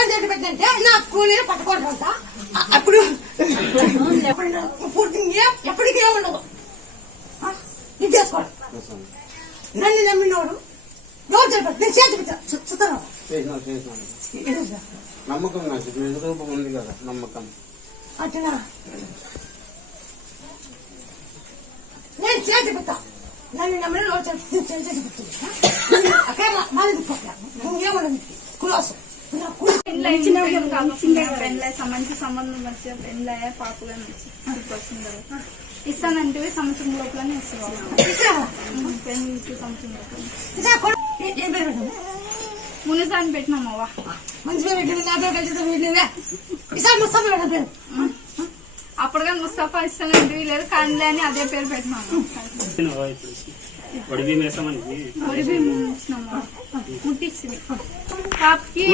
Loan చేసి పెట్టినంటే నా కూలీ పట్టుకోవడం అప్పుడు పూర్తి ఎప్పటికీ ఏముండదు ఇది చేసుకోవడం. నన్ను నమ్మినోడు లోన్ చేసి పెట్టి నేను చేసి పెట్టాను చూస్తాను. నమ్మకం ఉంది కదా నమ్మకం అట్లా నేను చేసి పెట్టా. నన్ను నమ్మిన లోన్ చేసి పెట్టింది అక్కడ మళ్ళీ ఏమన్నది కులాసం మంచి సంబంధం మంచిగా పెళ్ళయ్యా పాపగా ఇస్తానంటే సంవత్సరం లోపలనే ఇస్తాను. పెళ్ళికి సంవత్సరం లోపల మునిసాన్ని పెట్టినామవ్వా. మంచిగా పెట్టింది నా పేరు కలిసి ఈసారి ముస్తాఫా పేరు అప్పటిగా ముస్తఫా ఇస్తానంటే లేదు కానీ అని అదే పేరు పెట్టినాము. ముట్టించింది పాపకి